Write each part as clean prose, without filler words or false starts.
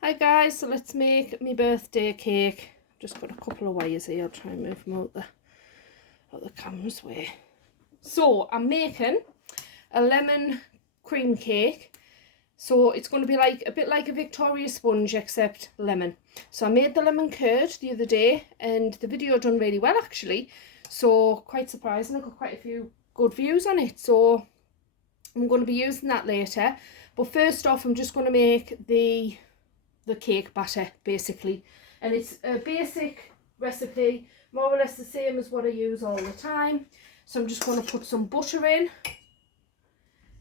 Hi guys, so let's make my birthday cake. I've just got a couple of wires here. I'll try and move them out the camera's way. So I'm making a lemon cream cake. So it's going to be like a bit like a Victoria sponge except lemon. So I made the lemon curd the other day and the video done really well actually. So quite surprising, I got quite a few good views on it. So I'm going to be using that later. But first off, I'm just going to make the cake batter basically, and it's a basic recipe, more or less the same as what I use all the time. So I'm just going to put some butter in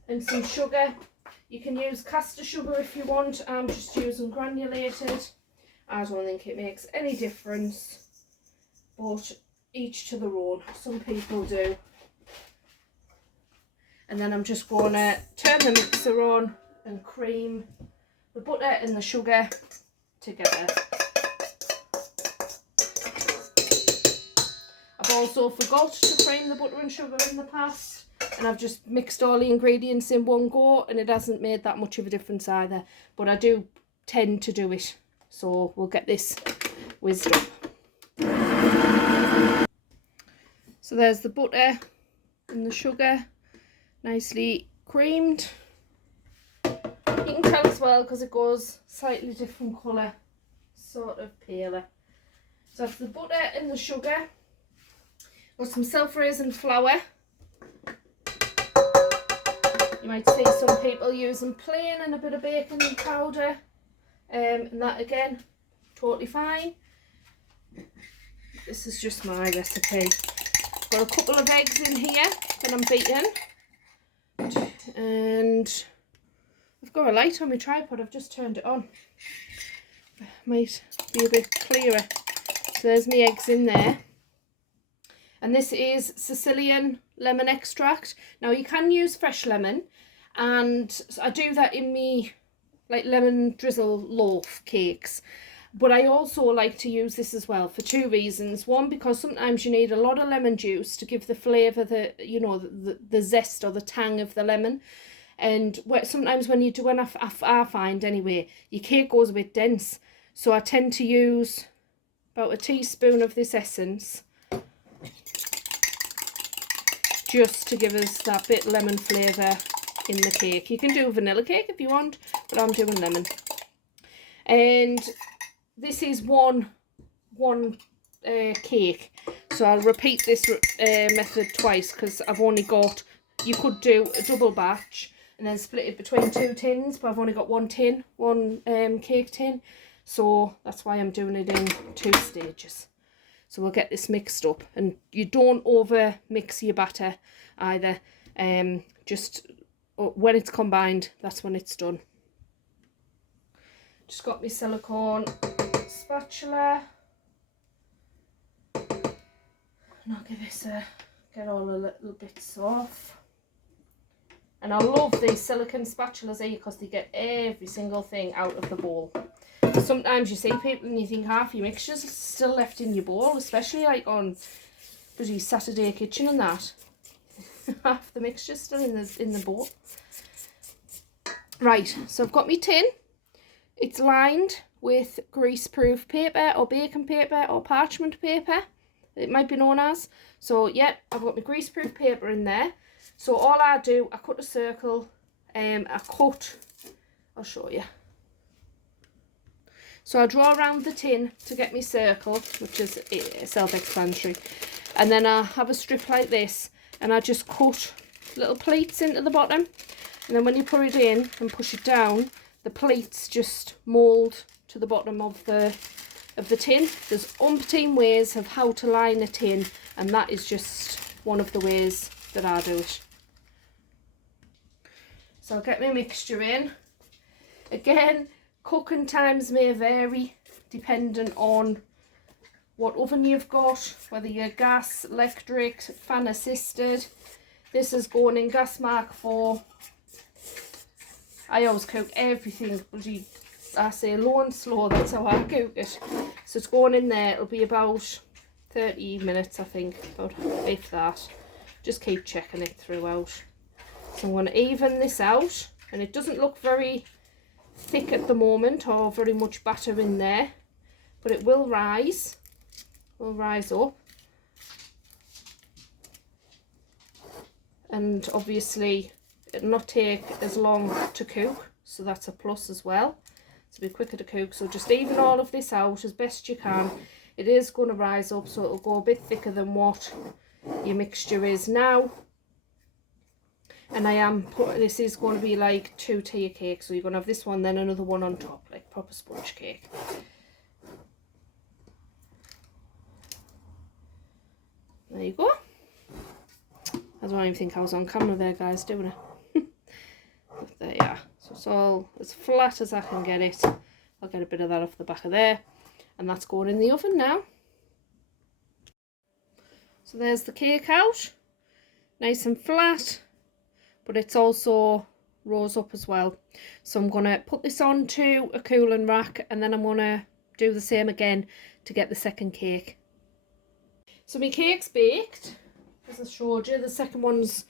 and some sugar. You can use caster sugar if you want. I'm just using granulated. I don't think it makes any difference, but each to their own. Some people do. And then I'm just going to turn the mixer on and cream the butter and the sugar together. I've also forgot to cream the butter and sugar in the past, and I've just mixed all the ingredients in one go, and it hasn't made that much of a difference either, but I do tend to do it. So we'll get this whizzed up. So there's the butter and the sugar nicely creamed. You can tell as well because it goes slightly different colour, sort of paler. So that's the butter and the sugar. Got some self-raising flour. You might see some people using plain and a bit of baking powder, and that again, totally fine. This is just my recipe. Got a couple of eggs in here that I'm beating, and I've got a light on my tripod, I've just turned it on. Might be a bit clearer. So there's my eggs in there. And this is Sicilian lemon extract. Now you can use fresh lemon, and I do that in me like lemon drizzle loaf cakes. But I also like to use this as well for two reasons. One, because sometimes you need a lot of lemon juice to give the flavour, the zest or the tang of the lemon. And sometimes when you do enough, I find anyway, your cake goes a bit dense. So I tend to use about a teaspoon of this essence just to give us that bit lemon flavour in the cake. You can do vanilla cake if you want, but I'm doing lemon. And this is one cake. So I'll repeat this method twice because I've only got, you could do a double batch and then split it between two tins, but I've only got one tin, one cake tin, so that's why I'm doing it in two stages. So we'll get this mixed up, and you don't over mix your batter either, just when it's combined, that's when it's done. Just got my silicone spatula, and I'll give this get all the little bits off. And I love these silicone spatulas here because they get every single thing out of the bowl. Sometimes you see people and you think half your mixture's still left in your bowl, especially like on bloody Saturday kitchen and that. Half the mixture's still in the bowl. Right, so I've got my tin. It's lined with grease-proof paper or baking paper or parchment paper, it might be known as. So yeah, I've got my grease-proof paper in there. So all I do, I cut a circle, I'll show you. So I draw around the tin to get my circle, which is self-explanatory. And then I have a strip like this, and I just cut little pleats into the bottom. And then when you put it in and push it down, the pleats just mould to the bottom of the tin. There's umpteen ways of how to line a tin, and that is just one of the ways that I do it. So I'll get my mixture in. Again, cooking times may vary depending on what oven you've got, whether you're gas, electric, fan assisted. This is going in gas mark 4. I always cook everything, bloody, I say low and slow, that's how I cook it. So it's going in there, it'll be about 30 minutes I think, about if that. Just keep checking it throughout. So I'm going to even this out, and it doesn't look very thick at the moment or very much batter in there, but it will rise up, and obviously it'll not take as long to cook, so that's a plus as well. It'll be quicker to cook. So just even all of this out as best you can. It is going to rise up, so it'll go a bit thicker than what your mixture is now. And this is going to be like 2 tier cakes, so you're going to have this one, then another one on top, like proper sponge cake. There you go. I don't even think I was on camera there, guys, doing it. But there you are. So it's all as flat as I can get it. I'll get a bit of that off the back of there. And that's going in the oven now. So there's the cake out. Nice and flat. But it's also rose up as well. So I'm going to put this onto a cooling rack, and then I'm going to do the same again to get the second cake. So my cake's baked, as I showed you. The second one's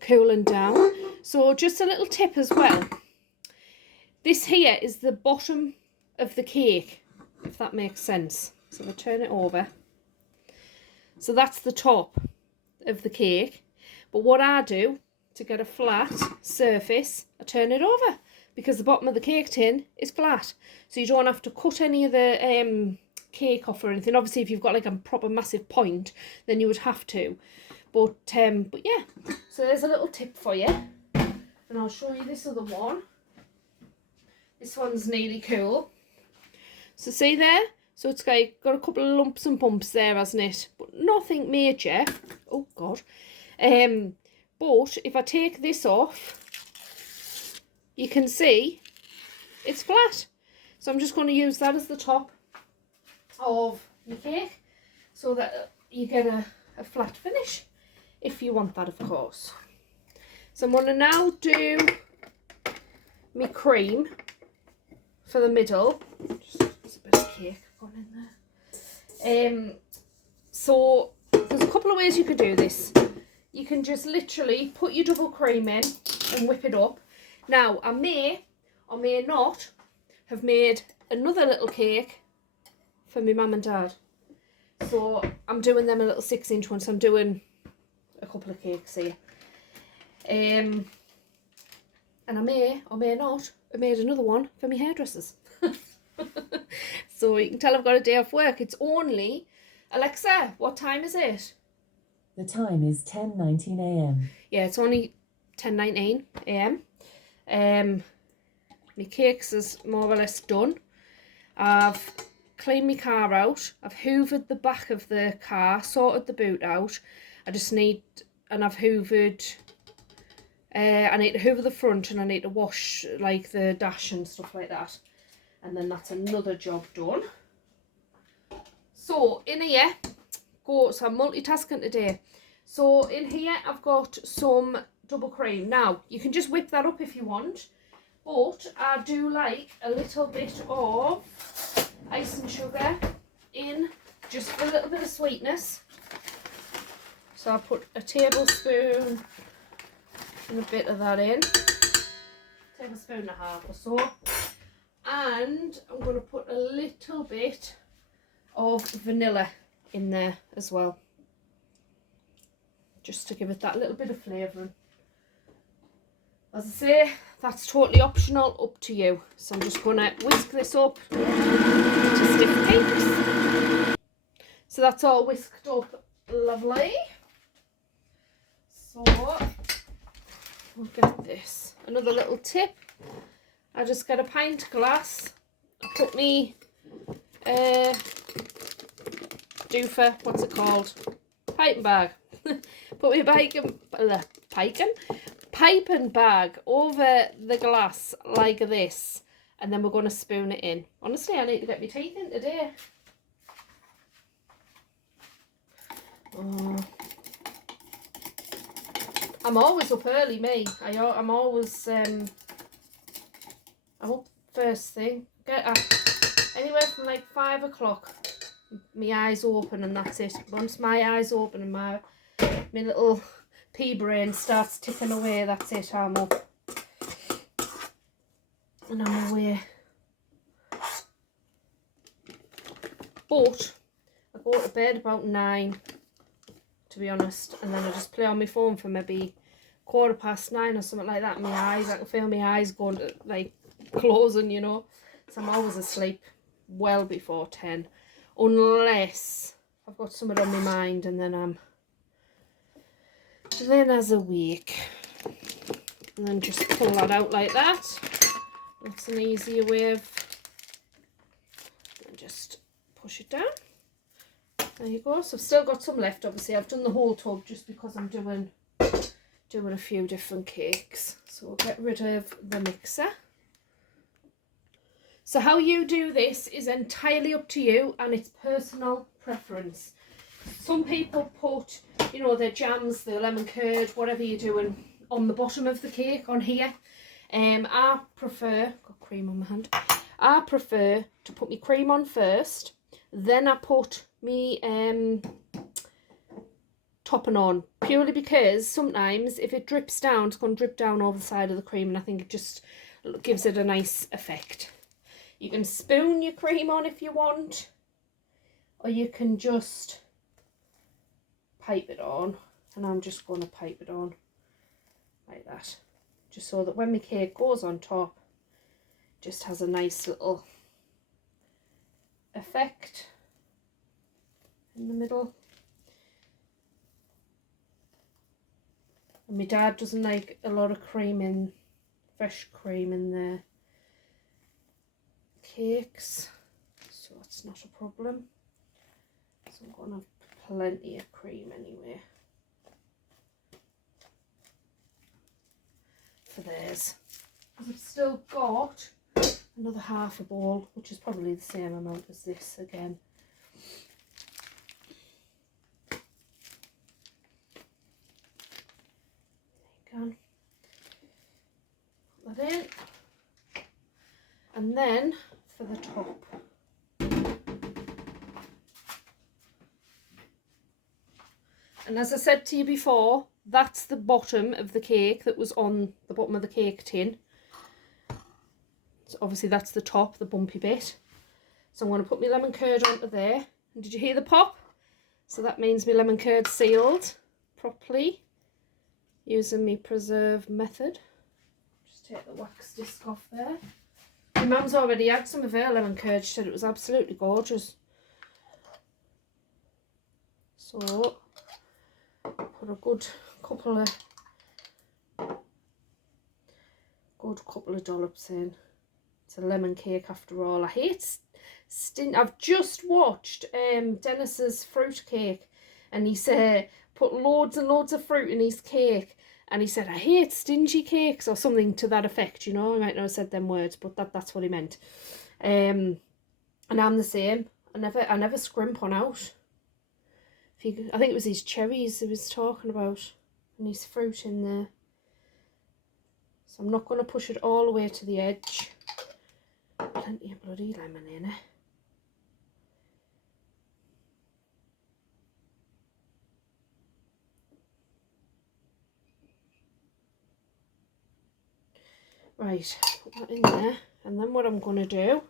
cooling down. So just a little tip as well. This here is the bottom of the cake, if that makes sense. So if I turn it over. So that's the top of the cake. But what I do to get a flat surface, I turn it over, because the bottom of the cake tin is flat. So you don't have to cut any of the cake off or anything. Obviously, if you've got like a proper massive point, then you would have to. But yeah, so there's a little tip for you. And I'll show you this other one. This one's nearly cool. So see there? So it's got a couple of lumps and bumps there, hasn't it? But nothing major. Oh, God. But if I take this off, you can see it's flat. So I'm just going to use that as the top of the cake, so that you get a flat finish, if you want that, of course. So I'm going to now do my cream for the middle. Just there's a bit of cake going in there. So there's a couple of ways you could do this. You can just literally put your double cream in and whip it up. Now, I may or may not have made another little cake for my mum and dad. So I'm doing them a little 6-inch one, so I'm doing a couple of cakes here. And I may or may not have made another one for my hairdressers. So you can tell I've got a day off work. It's only, Alexa, what time is it? The time is 10:19 a.m. Yeah, it's only 10:19 a.m. My cakes is more or less done. I've cleaned my car out. I've hoovered the back of the car, sorted the boot out. I just need, and I've hoovered, I need to hoover the front, and I need to wash like the dash and stuff like that. And then that's another job done. So in here, so I'm multitasking today. So in here I've got some double cream. Now you can just whip that up if you want, but I do like a little bit of ice and sugar in, just for a little bit of sweetness. So I'll put a tablespoon and a bit of that in, tablespoon and a half or so, and I'm going to put a little bit of vanilla in there as well, just to give it that little bit of flavouring. As I say, that's totally optional, up to you. So I'm just going to whisk this up to stiff peaks. So that's all whisked up lovely. So we'll get this. Another little tip, I just get a pint glass, I put me doofer, what's it called? Piping bag. Put my piping bag over the glass like this, and then we're going to spoon it in. Honestly, I need to get my teeth in today. Oh. I'm always up early, me. I'm always I'm up first thing. Get up anywhere from like 5 o'clock. My eyes open and that's it. Once my eyes open and my little pea brain starts ticking away, that's it, I'm up. and I'm away. But I go to bed about 9, to be honest, and then I just play on my phone for maybe 9:15 or something like that. My eyes, I can feel my eyes going to, like, closing, you know. So I'm always asleep well before 10, unless I've got something on my mind, and then I'm as awake. And then just pull that out like that. That's an easier way of, and just push it down. There you go. So I've still got some left, obviously. I've done the whole tub just because I'm doing a few different cakes. So we'll get rid of the mixer. So how you do this is entirely up to you, and it's personal preference. Some people put, you know, their jams, their lemon curd, whatever you're doing, on the bottom of the cake, on here. I prefer, got cream on my hand, I prefer to put my cream on first, then I put me topping on, purely because sometimes if it drips down, it's going to drip down over the side of the cream, and I think it just gives it a nice effect. You can spoon your cream on if you want, or you can just pipe it on, and I'm just going to pipe it on like that, just so that when my cake goes on top, it just has a nice little effect in the middle. And my dad doesn't like a lot of cream in, fresh cream in the cakes, so that's not a problem. So I'm going to have plenty of cream anyway for theirs. I've still got another half a bowl, which is probably the same amount as this again. There you go. Put that in. And then for the top, and as I said to you before, that's the bottom of the cake that was on the bottom of the cake tin. So obviously that's the top, the bumpy bit. So I'm going to put my lemon curd onto there. And did you hear the pop? So that means my lemon curd sealed properly using my preserve method. Just take the wax disc off there. My mum's already had some of her lemon curd. She said it was absolutely gorgeous. So put a good couple of dollops in. It's a lemon cake after all. I hate I've just watched Dennis's fruit cake, and he said put loads and loads of fruit in his cake, and he said I hate stingy cakes or something to that effect, you know. I might not have said them words, but that's what he meant. And I'm the same. I never scrimp on out. I think it was his cherries he was talking about, and his fruit in there. So I'm not going to push it all the way to the edge. Plenty of bloody lemon in it. Right, put that in there, and then what I'm going to do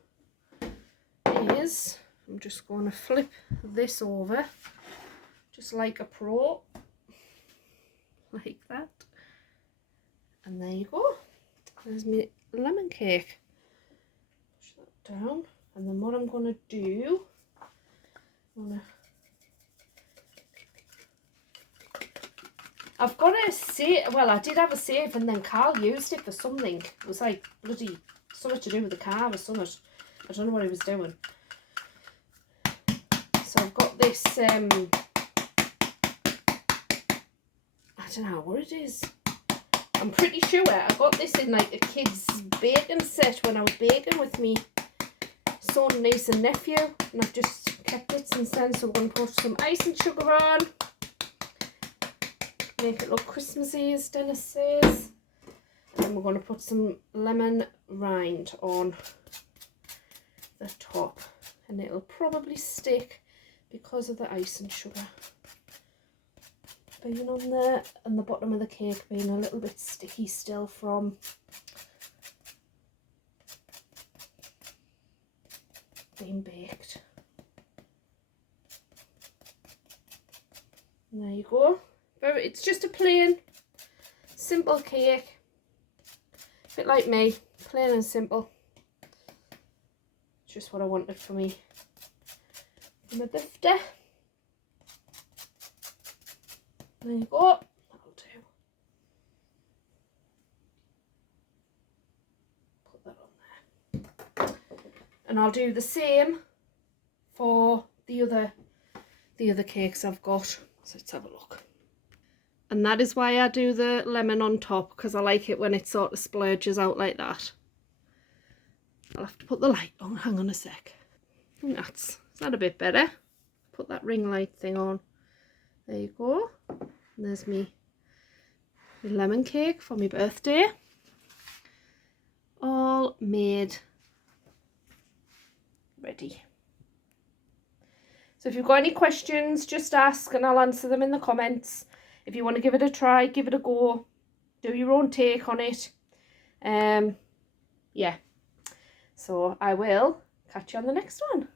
is I'm just going to flip this over, just like a pro, like that, and there you go. There's my lemon cake. Push that down, and then what I'm going to do, I've got a save. Well, I did have a save, and then Carl used it for something. It was like bloody something to do with the car or something. I don't know what he was doing. So I've got this. I don't know what it is. I'm pretty sure I got this in like a kid's baking set when I was baking with me son, niece, and nephew, and I've just kept it since then. So we're going to put some icing sugar on. Make it look Christmassy, as Dennis says. And then we're going to put some lemon rind on the top. And it'll probably stick because of the icing sugar being on there, and the bottom of the cake being a little bit sticky still from being baked. And there you go. It's just a plain, simple cake. A bit like me, plain and simple. Just what I wanted for me for my birthday. There you go. That'll do. Put that on there. And I'll do the same for the other cakes I've got. So let's have a look. And that is why I do the lemon on top, because I like it when it sort of splurges out like that. I'll have to put the light on. Hang on a sec. I think is that a bit better? Put that ring light thing on. There you go. And there's me lemon cake for my birthday. All made ready. So if you've got any questions, just ask and I'll answer them in the comments. If you want to give it a try, give it a go. Do your own take on it. Yeah. So I will catch you on the next one.